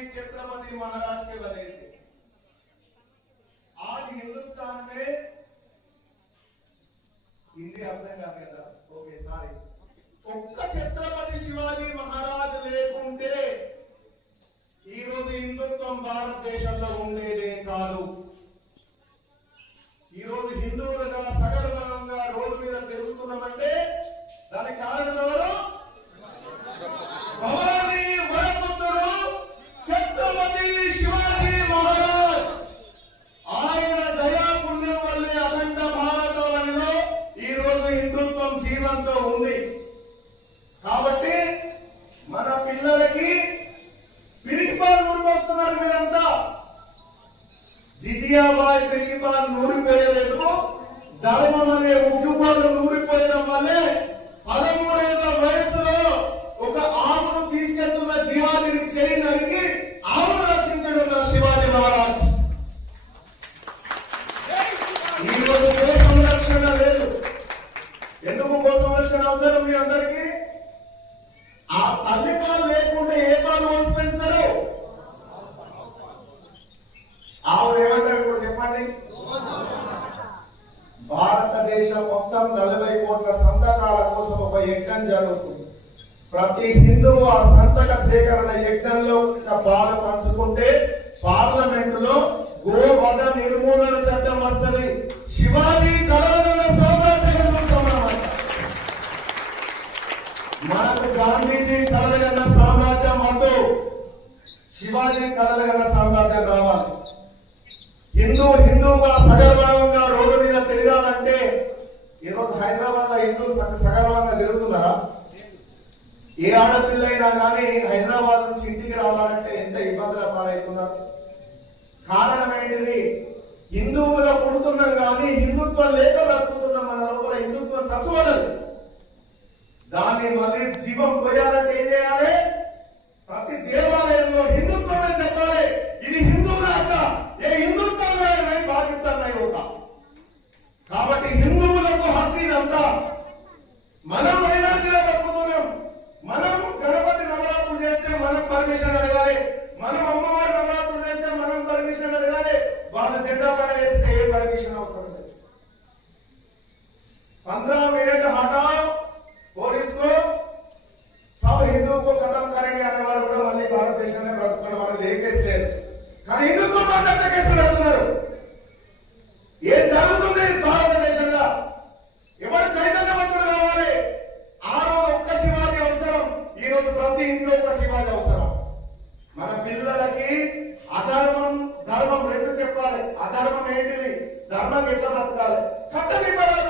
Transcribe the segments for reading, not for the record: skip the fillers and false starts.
शिवाजी छत्रपति महाराज के वजह से आज हिंदुस्तान में हिंदी अर्थం కాదు కదా ఓకే సారీ ఒక్క ఛత్రపతి శివాజీ మహారాజ్ లేకుంటే ఈ రోజు హిందుత్వం భారతదేశంలో ఉండేదే కాదు. ఈ రోజు హిందువులుగా సగర్వంగా రోడ్డు మీద తిరుగుతున్నామంటే దానికి కారణం ఎవరు? భవానీ వరపుత్రుడు ఛత్రపతి శివాజీ మహారాజ్. ఆయన దయా పుణ్యం వల్లే అఖండ భారతవనిలో ఈ రోజు హిందుత్వం జీవంతో ఉంది. కాబట్టి మన పిల్లలకి పిరికిపాలు నూరిపోస్తున్నారు. మీరంతా జిజియాబాయ్ పిరికిపాలు నూరిపోయలేదు. ధర్మం అనే ఉగ్గుపాలు నూరిపోయడం వల్లే 13 ఏళ్ల వయసులో ఒక ఆవును తీసుకెళ్తున్న జిహాదీని చేయి నరికి ఆవును రక్షించడం శివాజీ మహారాజ్. ఈ రోజు గో సంరక్షణ లేదు. ఎందుకు గో సంరక్షణ అవసరం మీ అందరికీ? ఆ తల్లి పాలు లేకుంటే ఏ పాలు పోసిస్తారు? ఆవులు ఏమంటారు ఇప్పుడు చెప్పండి? భారతదేశం మొత్తం 40 కోట్ల సంతకాల కోసం ఒక యజ్ఞం జరుగుతుంది. ప్రతి హిందువు ఆ సంతక సేకరణ యజ్ఞంలో పాలు పంచుకుంటే పార్లమెంటులో గోవధ నిర్మూలన చట్టం వస్తుంది. శివాజీ కలగల సామ్రాజ్యం మనకు గాంధీజీ కలగల సామ్రాజ్యం వద్దు, శివాజీ కలగల సామ్రాజ్యం రావాలి. హిందువుగా సగర్వంగా రోడ్డు మీద తిరగాలంటే ఈరోజు హైదరాబాద్ లో హిందువులు సగర్వంగా తిరుగుతున్నారా? ఏ ఆడపిల్ల అయినా కానీ హైదరాబాద్ నుంచి ఇంటికి రావాలంటే ఎంత ఇబ్బందుల పాలవుతున్నారు. కారణం ఏంటిది? హిందువులుగా పుడుతున్నాం కానీ హిందుత్వం లేక బ్రతుకుతున్నాం. మన లోపల హిందుత్వం చచ్చుకోలేదు. దాన్ని మళ్ళీ జీవం పోయాలంటే ఏం చేయాలి? ప్రతి దేవాలయంలో హిందుత్వమే చెప్పాలి. ఇది హిందువుల హక్క. ఏ హిందుస్థాన్ పాకిస్తాన్ అయిపోతా. కాబట్టి హిందువులకు హక్కు ఇదంతా. మనం మైనారిటీలో బతుకుతున్నాం. మనం గణపతి నవరాత్రులు చేస్తే మనం పర్మిషన్ అడగాలి. మనం అమ్మవారి నవరాత్రులు చేస్తే మనం పర్మిషన్ అడగాలి. వాళ్ళు జెండా పడ వేస్తే ఏ పర్మిషన్ అవసరం లేదు. 15 मिनट हटाओ और इसको सब हिंदू को खत्म करेंगे అనే వాళ్ళు కూడా మళ్ళీ భారతదేశంలో బ్రతకడం అనేది ఏ కేసు లేదు. కానీ హిందుత్వం మాట్లాడితే కేసు పెడుతున్నారు. ఏం జరుగుతుంది భారతదేశంలో? ఎవరు చైతన్యవంతులు కావాలి? ఆ రోజు ఒక్క శివాజీ అవసరం. ఈ రోజు ప్రతి ఇంట్లో ఒక శివాజీ అవసరం. మన పిల్లలకి అధర్మం ధర్మం రెండు చెప్పాలి. అధర్మం ఏంటిది, ధర్మం ఎట్లా బ్రతకాలి కట్టదివ్వాలి.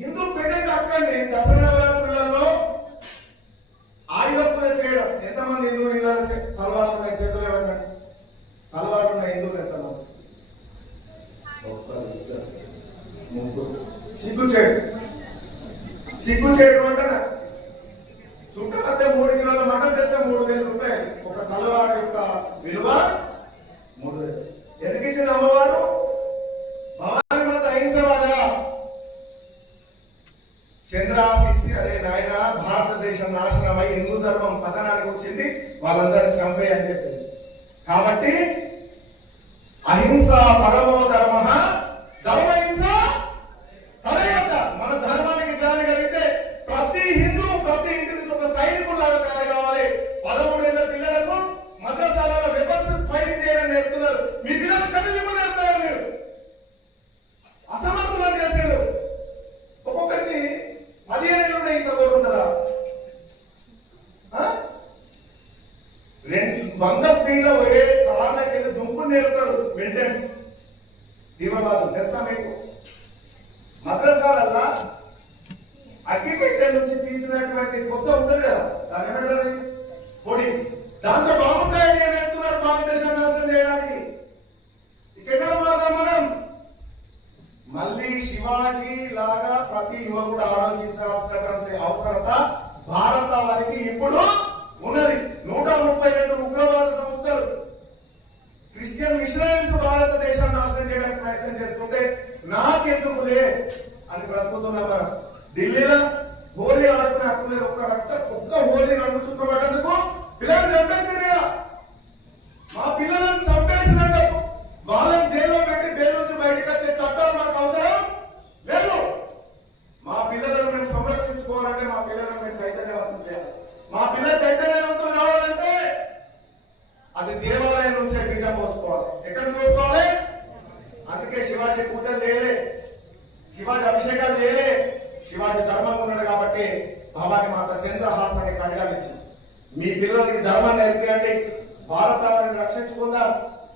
హిందూ పెళ్లి అక్కండి. దసరా నవరాత్రులలో ఆయుధ పూజ చేయడం. ఎంతమంది హిందూ ఇళ్ళ తలవారు ఉన్నాయి? చేతులు ఏమన్నా తలవారు ఉన్నాయి హిందువులు ఎంతమంది? సిగ్గు చేయడం అంటే చుట్టమధ్య 3 కిలోల మటన్ తెస్తే 3000 రూపాయలు. ఒక తలవారు యొక్క విలువ 3000. ఎందుకు ఇచ్చింది అమ్మవారు? భవానీ మాత అహింసవాద. చంద్రాస్ ఇచ్చి అరే నాయన భారతదేశం నాశనమై హిందూ ధర్మం పతనానికి వచ్చింది, వాళ్ళందరినీ చంపే అని చెప్పింది. కాబట్టి అహింస పరమో ధర్మ, ధర్మహింస తరయత. మన ధర్మానికి గాని కలిగితే ప్రతి హిందూ ప్రతి ఇంటి నుంచి ఒక సైనికులాగా తయారు కావాలి. 13 ఏళ్ల పిల్లలకు మద్రసాలలో వెపన్స్ ఫైటింగ్ చేయడం నేర్పుతున్నారు. మీ పిల్లలు కదిలింపు నేర్పుతారు. మీరు అసమర్థులను చేశారు. ఒక్కొక్కరికి 15 ఏళ్ళు ఉన్నాయి. ఇంత కోరు ఉంటుందా? 100 స్పీడ్ లో పోయే కార్లకి దుంపుడు నేర్పుతారు. మెయింటెన్స్ తీవ్రవాదం తెలుసా మీకు? మద్రసాలల్లా అగ్గిపెట్టె నుంచి తీసినటువంటి కొస ఉంటుంది కదా, దాని ఏమంటారు? పొడి. దాంతో బాంబు తయారు చేస్తున్నారు భారతదేశాన్ని నాశనం చేయడానికి. ఇక్కడ మాత్రం మనం మళ్ళీ శివాజీ లాగా ప్రతి యువకుడు ఆలోచించాల్సినటువంటి అవసరత భారతావనికి ఇప్పుడు ఉన్నది. 132 ఉగ్రవాద సంస్థలు క్రిస్టియన్ మిషనరీస్ భారతదేశాన్ని నాశనం చేయడానికి ప్రయత్నం చేస్తుంటే నాకెందుకులే అని బ్రతుకుతున్నామా? ఢిల్లీలో హోలీ ఆడుకునే హక్కు లేదు. ఒక్క హోలీ రంగు చుక్కబడ్డందుకు పిల్లలు చంపేసింది. అందుకే భవాని మాత చంద్రహాసాన్ని కడగాలిచ్చి మీ పిల్లలకి ధర్మాన్ని నేర్పియండి, భారతాన్ని రక్షించుకుందాం.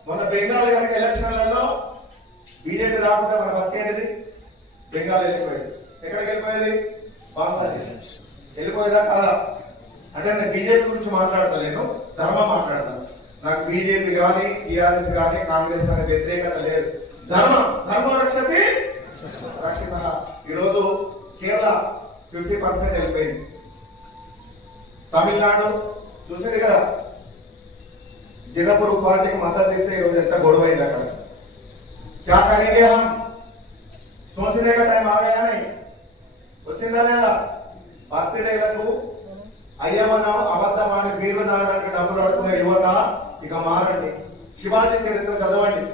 మొన్న బెంగాల్ కనుక ఎలక్షన్లలో బీజేపీ రాకుండా మన బతికేది బెంగాల్ వెళ్ళిపోయేది. ఎక్కడికి వెళ్ళిపోయేది? బంగ్లాదేశ్ వెళ్ళిపోయేదా కాదా? అంటే నేను బీజేపీ గురించి మాట్లాడతలేను, ధర్మం మాట్లాడతాను. నాకు బీజేపీ కానీ టీఆర్ఎస్ కానీ కాంగ్రెస్ కానీ వ్యతిరేకత లేదు. ధర్మ రక్షతి రక్షిత. ఈరోజు కేరళ 50% వెళ్ళిపోయింది. తమిళనాడు చూసారు కదా, जिरपुर पार्टी की मदद इస్తే ఈరోజు ఎంత గొడవైంది అక్కడ. क्या करेंगे हम? सोचने का टाइम आ गया नहीं? వచ్చిందా లేదా? బర్త్డేలకు అయ్యమనో అబద్ధమాని బీరు నాడడానికి డబ్బులు అడుగునే యువత ఇక మారండి. శివాజీ చరిత్ర చదవండి,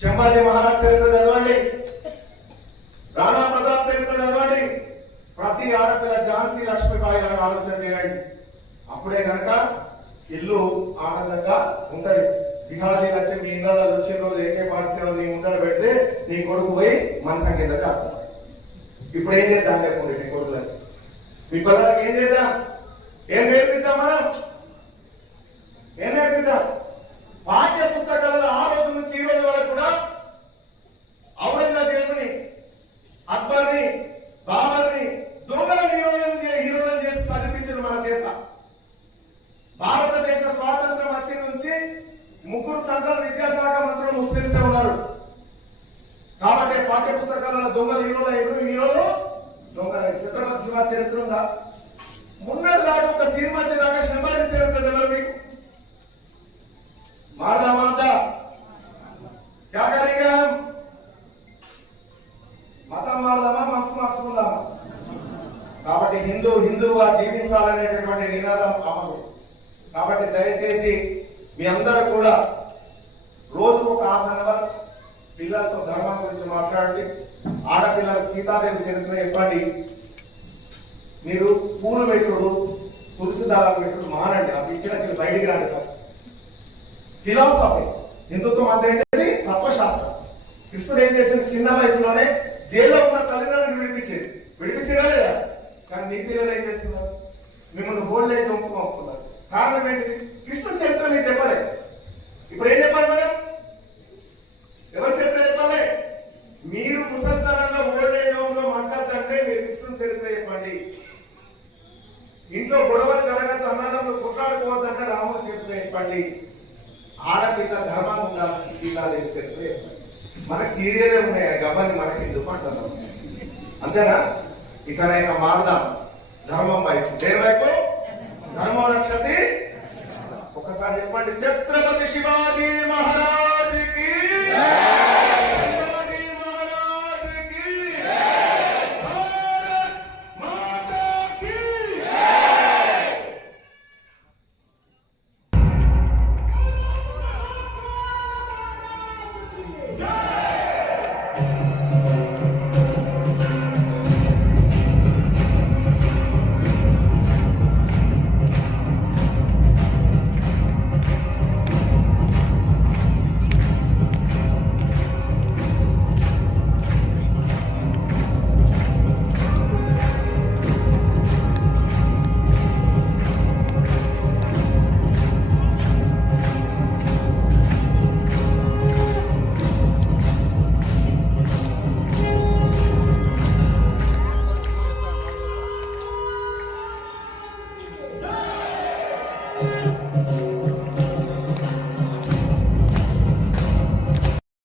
శంభాజీ మహారాజ్ చరిత్ర చదవండి, రాణా ప్రతాప్ చరిత్ర చదవండి. ప్రతి ఆడపిల్ల ఝాన్సీ లక్ష్మీబాయి లాగా ఆలోచన చేయండి. అప్పుడే కనుక ఇల్లు ఆనందంగా ఉంటది. జిహాదీ వచ్చి మీ ఇంట్లో వచ్చిన రోజు AK-47 నీ ముందర పెడితే నీ కొడుకు పోయి మనసం కింద చేస్తాడు. ఇప్పుడు ఏం చేద్దాం? లేకుండా నీ కొడుకులకి మీ పిల్లలకి ఏం చేద్దాం? ఏం నేర్పిద్దాం? మనం ఏం నేర్పిద్దాం? పాఠ్య పుస్తకాలలో ఆ రోజు నుంచి ఈ రోజు వరకు కూడా ఔరంగజేబుని, అక్బర్ని, బాబర్ని దొంగల హీరోలను చేసి చదివించారు మన చేత. భారతదేశ స్వాతంత్రం వచ్చి నుంచి 3 సెంట్రల్ విద్యాశాఖ మంత్రులు ముస్లింసే ఉన్నారు. కాబట్టి పాఠ్య పుస్తకాలలో దొంగలు హీరోలు దొంగ. ఛత్రపతి శివాజీ చరిత్ర ఉందా? మొన్నటి దాకా ఒక సినిమా వచ్చేదాకా శంభాజీ చరిత్ర తెలియదు మీకు. మారదామంతా క్యా కరేంగే హమ్? మతం మారదామా, మనసు మార్చుకుందామా? కాబట్టి హిందువుగా జీవించాలనేటటువంటి నినాదం అమలు. కాబట్టి దయచేసి మీ అందరూ కూడా రోజుకు ఒక ½ గంట పిల్లలతో ధర్మం గురించి మాట్లాడండి. ఆడపిల్లలకు సీతాదేవి చరిత్ర చెప్పండి. మీరు పూలు పెట్టుడు, తులసి దారాలు పెట్టుడు మానండి. ఆ పిచ్చిలకి బయటికి రండి. ఫస్ట్ ఫిలాసఫీ, హిందుత్వం అంటే ఏంటిది? తత్వశాస్త్రం. కృష్ణుడు ఏం చేసింది? చిన్న వయసులోనే జైల్లో ఉన్న తల్లిదండ్రులను విడిపించేదా లేదా? కానీ మీ పిల్లలు ఏం చేస్తున్నారు? మిమ్మల్ని ఓల్డ్ ఏజ్ నొప్పుకున్నారు. కారణం ఏంటిది? కృష్ణుడి చరిత్ర మీకు చెప్పలే. ఇప్పుడు ఏం చెప్పాలి మేడం? ఎవరి చరిత్ర చెప్పాలి? మీరు ముసల్తనంలో ఓల్డ్ ఏజ్ హోమ్ లో మాట్లాడుతుంటే మీరు కృష్ణుడి చరిత్ర చెప్పండి. ఇంట్లో గొడవలు జరగద్దు, అన్నదమ్ములు కొట్లాడుకోవద్దంటే రాముడి చరిత్ర చెప్పండి. ఆడపిల్ల ధర్మంగా ఉండాలని సీతాదేవి చరిత్ర చెప్పండి. మనకి సీరియలే ఉన్నాయి, గమని మనకి ఎందుకు అంటున్నాం? అంతేనా? ఇకనైనా మారుదాం ధర్మం వైపు. దేని వైపు? ధర్మం రక్షతి. ఒకసారి చెప్పండి, ఛత్రపతి శివాజీ మహారాజ్ కి